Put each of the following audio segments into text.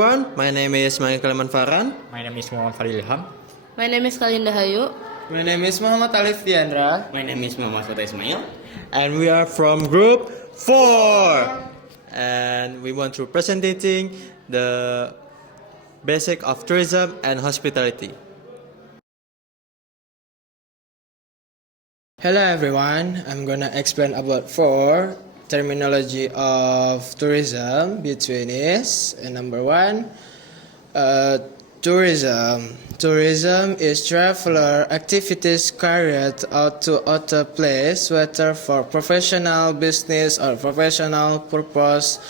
everyone, my name is Michael Manfaran. My name is Muhammad Fadil Ilham. My name is Kalinda Hayu. My name is Muhammad Alif Diandra. My name is Muhammad Fatah Ismail. And we are from group 4. And we want to presenting the basic of tourism and hospitality. Hello everyone, I'm gonna explain about 4 terminology of tourism between is number 1, tourism. Tourism is traveler activities carried out to other place, whether for professional, business, or professional purpose.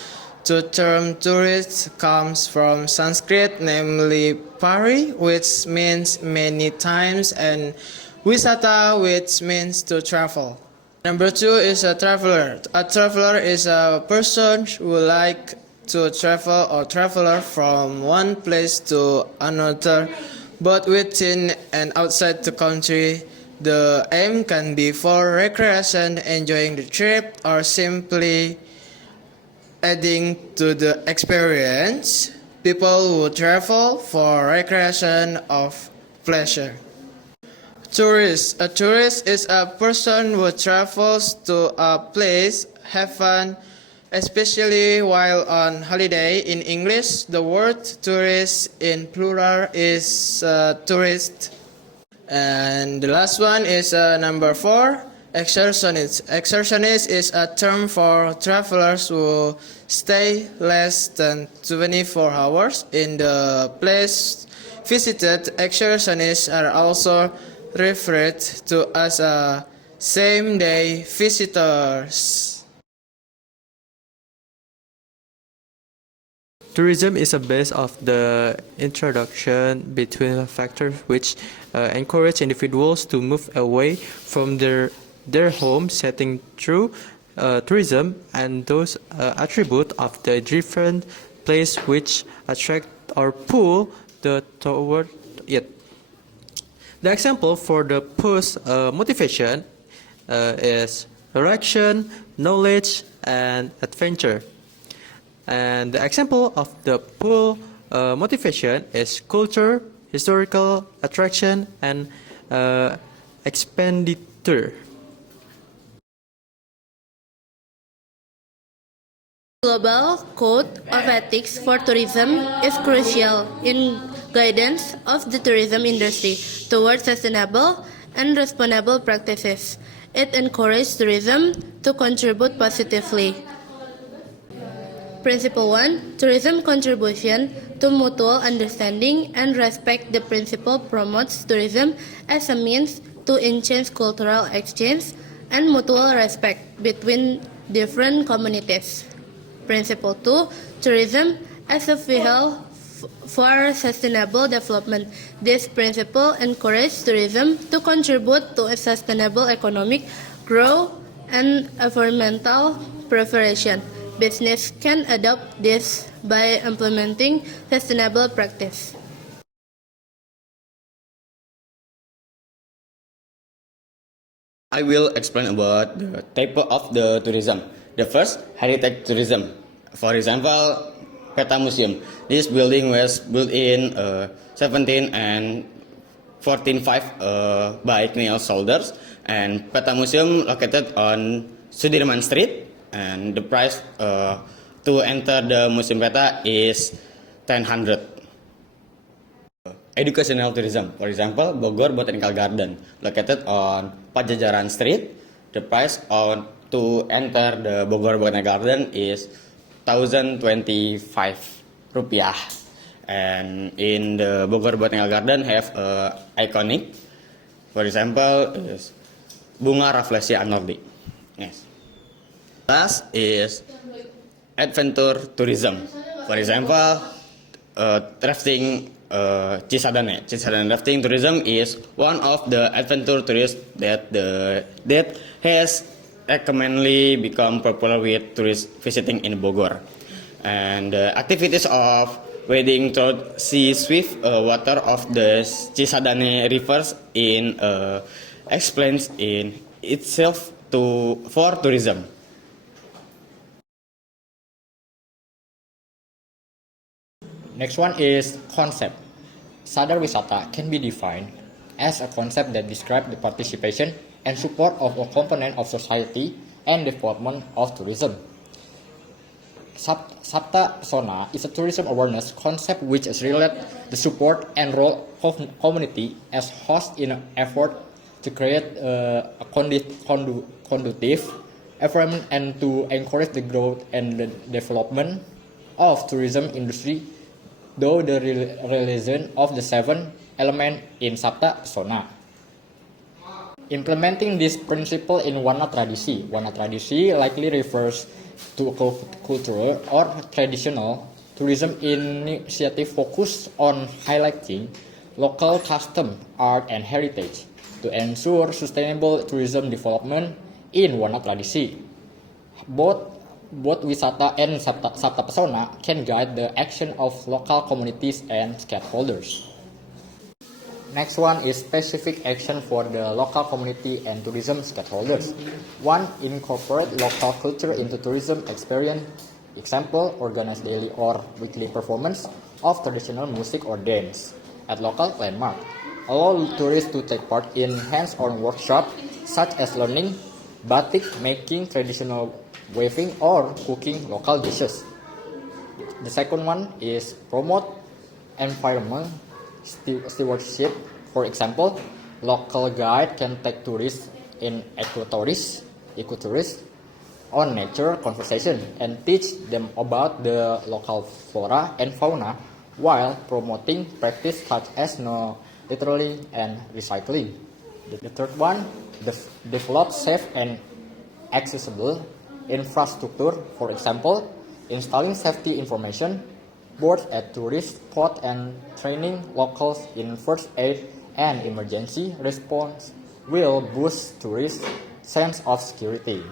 The term tourist comes from Sanskrit, namely pari, which means many times, and wisata, which means to travel. Number 2 is a traveler. A traveler is a person who like to travel or traveler from one place to another, but within and outside the country. The aim can be for recreation, enjoying the trip, or simply adding to the experience. People who travel for recreation or pleasure. Tourist. A tourist is a person who travels to a place, have fun, especially while on holiday. In English, the word tourist in plural is tourist. And the last one is number 4, excursionist. Excursionist is a term for travelers who stay less than 24 hours in the place visited. Excursionists are also referred to as same-day visitors. Tourism is a base of the introduction between factors which encourage individuals to move away from their home setting through tourism, and those attributes of the different place which attract or pull the toward it. The example for the push motivation is direction, knowledge, and adventure. And the example of the pull motivation is culture, historical attraction, and expenditure. Global code of ethics for tourism is crucial in guidance of the tourism industry towards sustainable and responsible practices. It encourages tourism to contribute positively. Principle 1. Tourism contribution to mutual understanding and respect. The principle promotes tourism as a means to enhance cultural exchange and mutual respect between different communities. Principle 2. Tourism as a vehicle for sustainable development. This principle encourages tourism to contribute to a sustainable economic growth and environmental preservation. Business can adopt this by implementing sustainable practice. I will explain about the type of the tourism. The first, heritage tourism. For example, Peta Museum. This building was built in 17 and 1405 by colonial soldiers, and Peta Museum located on Sudirman Street. And the price to enter the Museum Peta is 1,000. Educational tourism, for example, Bogor Botanical Garden, located on Pajajaran Street. The price to enter the Bogor Botanical Garden is 1,025 rupiah. And in the Bogor Botanical Garden have iconic, for example, is Bunga Rafflesia Nordi. Yes. Last is adventure tourism. For example, rafting Cisadane. Cisadane rafting tourism is one of the adventure tourism that has recently become popular with tourists visiting in Bogor. And the activities of wading through sea swift water of the Cisadane rivers explains in itself for tourism. Next one is concept. Sadar wisata can be defined as a concept that describes the participation and support of a component of society and development of tourism. Sabta Pesona is a tourism awareness concept which is related the support and role of community as host in an effort to create a conducive environment and to encourage the growth and the development of tourism industry, though the realization of the 7 elements in Sabta Pesona. Implementing this principle in Wana Tradisi. Wana Tradisi likely refers to cultural or traditional tourism initiative focused on highlighting local custom, art, and heritage to ensure sustainable tourism development in Wana Tradisi. Both wisata and Sabta Pesona can guide the action of local communities and stakeholders. Next one is specific action for the local community and tourism stakeholders. 1. Incorporate local culture into tourism experience. Example, organize daily or weekly performance of traditional music or dance at local landmark. Allow tourists to take part in hands-on workshops such as learning batik making, traditional weaving, or cooking local dishes. The second one is promote environment stewardship. For example, local guide can take tourists in ecotourism on nature conversation and teach them about the local flora and fauna while promoting practice such as no littering and recycling. The third one, develop safe and accessible infrastructure. For example, installing safety information boards at tourist spots and training locals in first aid and emergency response will boost tourists' sense of security.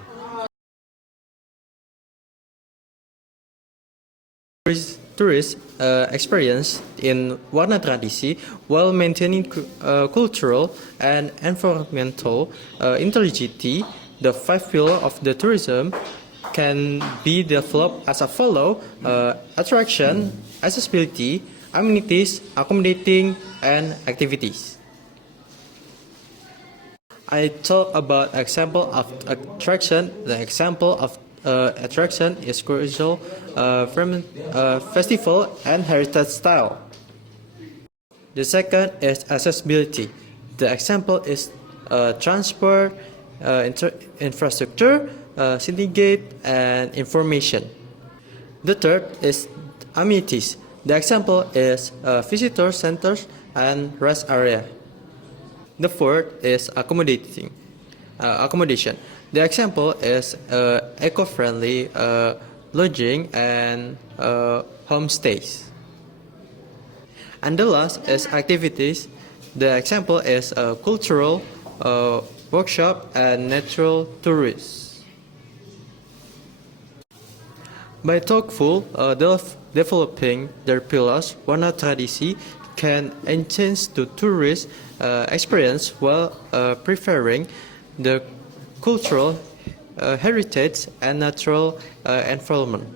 Tourists experience in Wana Tradisi while maintaining cultural and environmental integrity. The 5 pillars of the tourism can be developed as follows: attraction, accessibility, amenities, accommodating, and activities. I talk about example of attraction. The example of attraction is crucial festival and heritage style. The second is accessibility. The example is transport, infrastructure, syndicate, and information. The third is amenities. The example is visitor centers and rest area. The fourth is accommodation. The example is eco-friendly lodging and homestays. And the last is activities. The example is cultural workshop and natural tourists. By thoughtful developing their pillars, Wana Tradisi can enhance the tourist experience while preferring the cultural heritage and natural environment.